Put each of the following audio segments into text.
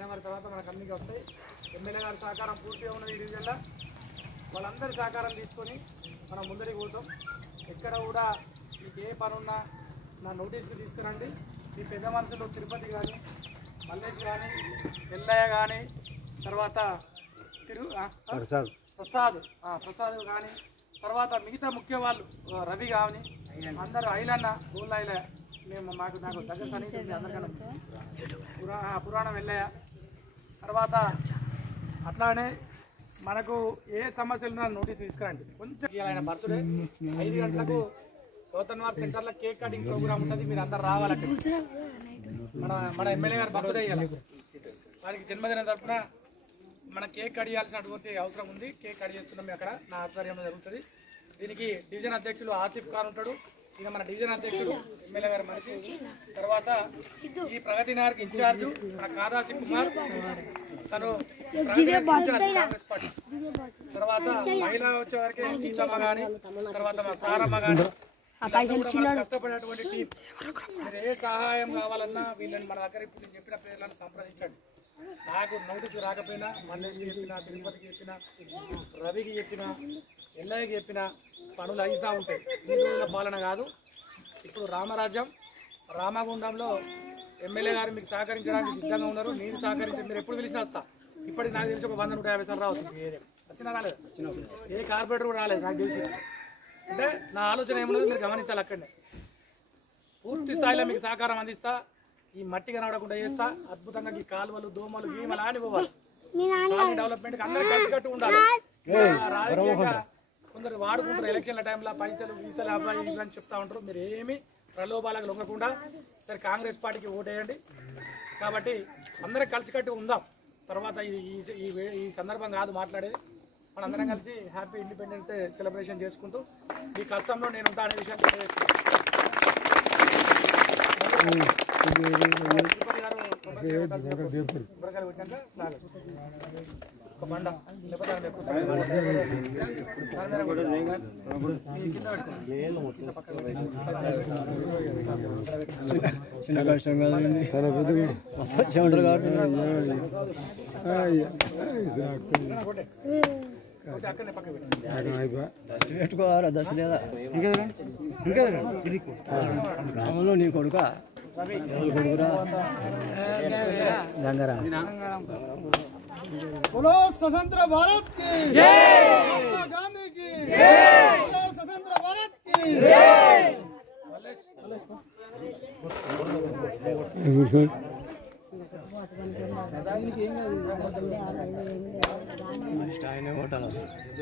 జనవరి తర్వాత మనకు అన్నీ వస్తాయి. ఎమ్మెల్యే గారి సహకారం పూర్తిగా ఉన్నది ఈ డివిజన్లో. వాళ్ళందరి సహకారం తీసుకొని మనం ముందరికి పోతాం. ఎక్కడ కూడా మీకు ఏ పని ఉన్నా నా నోటీస్కి తీసుకురండి. ఈ పెద్ద మనుషులు తిరుపతి కానీ, మల్లేష్ కానీ, ఎల్లయ్య కానీ, తర్వాత ప్రసాద్ కానీ, తర్వాత మిగతా ముఖ్య వాళ్ళు రవి కానీ అందరూ ఐలన్న ఊళ్ళ ఐలయ్య మేము నాకు దగ్గర సన్నిహితులు అందరికన్నా పురాణం వెళ్ళయ్య. తర్వాత అట్లానే మనకు ఏ సమస్యలు ఉన్నా నోటీస్ తీసుకురండి. కొంచెం ఆయన బర్త్డే 5 గంటలకు గౌతన్వార్ సెంటర్లో కేక్ కటింగ్ ప్రోగ్రామ్ ఉంటుంది. మీరు అందరు రావాలంటే మన ఎమ్మెల్యే గారు బర్త్డే ఇవ్వాలి. వారికి జన్మదినం తరఫున మన కేక్ కట్ చేయాల్సినటువంటి అవసరం ఉంది. కేక్ కట్ చేస్తున్నాం అక్కడ నా ఆధ్వర్యంలో జరుగుతుంది. దీనికి డివిజన్ అధ్యక్షులు ఆసిఫ్ ఖాన్ ఉంటాడు. ఇక మన డివిజన్ అధ్యక్షుడు ఎమ్మెల్యే గారి మనిషి. తర్వాత ఈ ప్రగతి నగర్కి ఇన్ఛార్జ్ మన కాదాసి కుమార్, తను కాంగ్రెస్ పార్టీ. తర్వాత మహిళ వచ్చేవారికి సీతమ్మ కానీ, తర్వాత మా సారమ్మ కానీ, కష్టపడేటువంటి టీం. మీరు ఏ సహాయం కావాలన్నా వీళ్ళని మన దగ్గర ఇప్పుడు నేను చెప్పిన పేర్లను సంప్రదించండి. నాకు నోటీసు రాకపోయినా మల్లేష్కి చెప్పినా, తిరుపతికి చెప్పినా, రవికి చెప్పినా, ఎల్లయ్యకి చెప్పినా పనులు అవుతూ ఉంటాయి. ఈ రోజుల పాలన కాదు. ఇప్పుడు రామరాజ్యం రామగుండంలో ఎమ్మెల్యే గారు మీకు సహకరించడానికి సిద్ధంగా ఉన్నారు. నేను సహకరించి మీరు ఎప్పుడు పిలిచినా వస్తా. ఇప్పటికి నాకు తెలిసి ఒక 100-150 సార్లు రావచ్చు. ఏరియా వచ్చినా రాలేదు, ఏ కార్పొరేటర్ కూడా రాలేదు నాకు తెలిసి. అంటే నా ఆలోచన ఏమన్నది మీరు గమనించాలి. అక్కడనే పూర్తి స్థాయిలో మీకు సహకారం అందిస్తా. ఈ మట్టి కనబడకుండా చేస్తా. అద్భుతంగా ఈ కాలువలు, దోమలు, గీమలు అని పోవాలి. డెవలప్మెంట్కి అందరూ కలిసికట్టు ఉండాలి. రాజకీయంగా కొందరు వాడుకుంటారు ఎలక్షన్ల టైంలో పైసలు వీసలు అబ్బాయి ఇవని చెప్తా ఉంటారు. మీరు ఏమి ప్రలోభాలకు లొంగకుండా సరే కాంగ్రెస్ పార్టీకి ఓటేయండి. కాబట్టి అందరం కలిసికట్టు ఉందాం. తర్వాత ఈ సందర్భం కాదు మాట్లాడేది. మనందరం కలిసి హ్యాపీ ఇండిపెండెన్స్ డే సెలబ్రేషన్ చేసుకుంటూ ఈ కష్టంలో నేను ఉంటా అనే విషయాన్ని ఒక బండ లేకపోతే చిన్న కష్టం కాదండి. దశ పెట్టుకోవాలా? దశ లేదా రాములు నీ కొడుక కొడుకురా గంగారా. बोलो स्वतंत्र भारत की जय, महात्मा गांधी की जय, बोलो स्वतंत्र भारत की जय.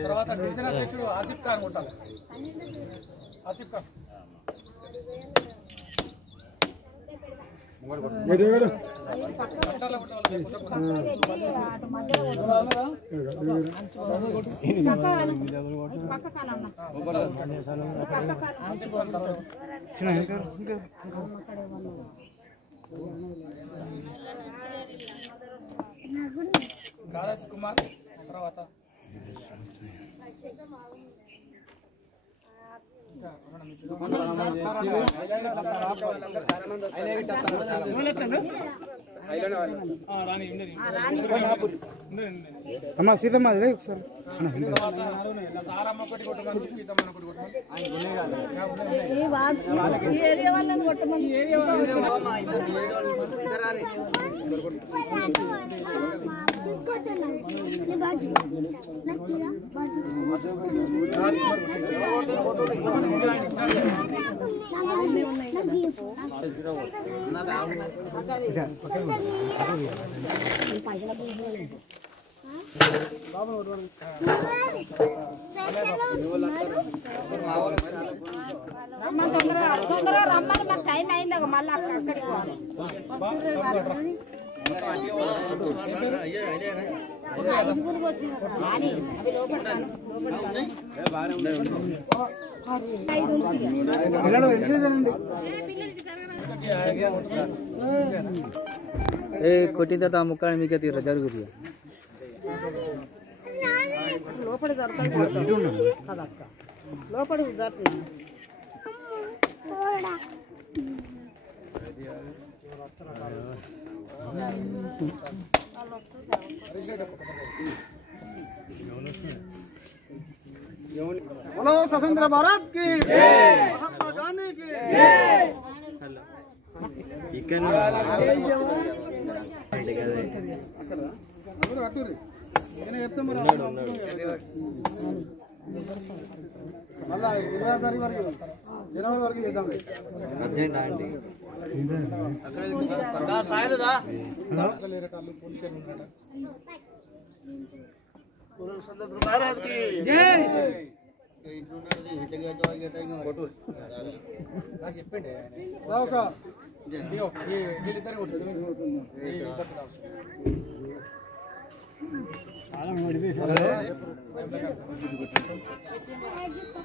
తర్వాత డివిజన్ అధ్యక్షుడు ఆసిఫ్ ఖాన్ ఉంటారు. ఆసిఫ్ ఖాన్ కాదాసి కుమార్. తర్వాత అమ్మా సీతమ్మ ఒకసారి సారమ్మ ఒకటి కొట్టమని, సీతమ్మ ఒకటి కొట్టమని. తొందరగా రమ్మని మాకు టైం అయింది. మళ్ళీ అక్కడికి కొట్టిన తర్వాత ఆ ముక్కని మీకే తీర జరుగుతుంది. లోపల లోపల జరుగుతుంది. बोलो स्वतंत्र भारत की महात्मा गांधी की మళ్ళా 20వ తారీఖు వరకు జనవరి వరకు చేద్దాం అర్జెంట్ అండి భారత్ కి జై చెప్పండి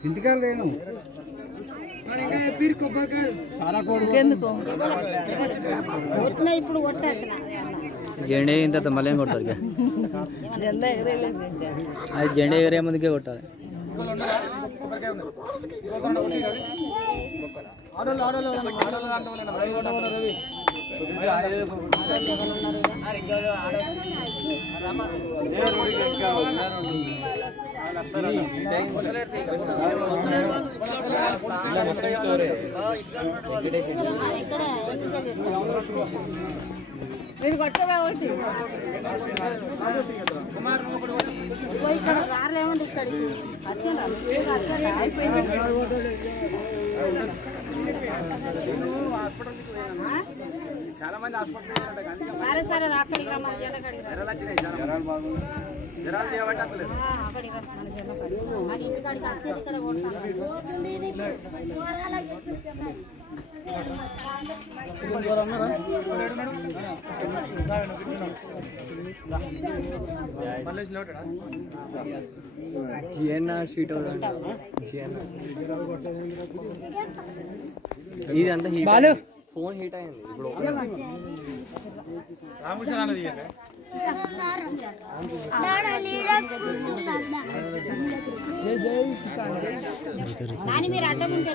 ఇంటికాడ లేను ఎందుకు ఇప్పుడు కొట్టాల్సిన జెండా అయిన తర్వాత మళ్ళీ ఏం కొడతారు ఇక జెండా ఎగరేయలేదు అది జెండా ఎగరే ముందుకే కొట్టాలి మీరు కొట్టవే ఒకటి ఇక్కడ రాలేమండి ఇక్కడికి వచ్చేనా అయిపోయింది చాలా మంది హాస్పిటల్ సరే సరే అక్కడికి రమ్మని జనాలు చేయబట్టి అసలేదు ఇంటికాడికి వచ్చేది ఇక్కడ స్వీట్ ఇది అంతా హీట్ ఫోన్ హీట్ అయింది ఇప్పుడు రామకృష్ణ అన్నది మీరు అడ్డం ఉంటే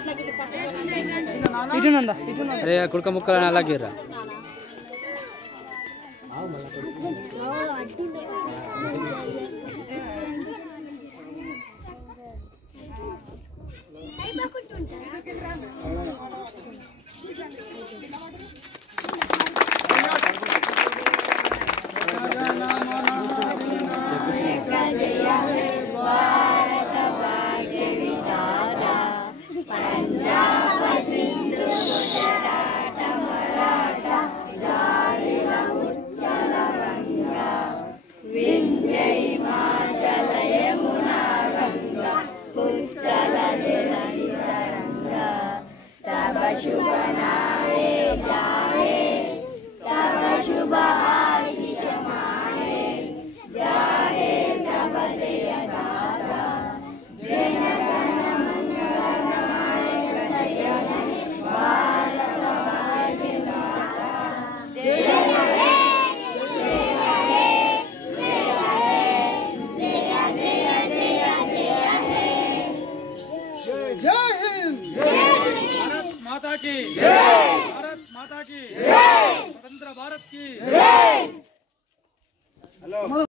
అరే కుడక ముక్కలని అలాగేరా भारत माता की स्वतंत्र भारत की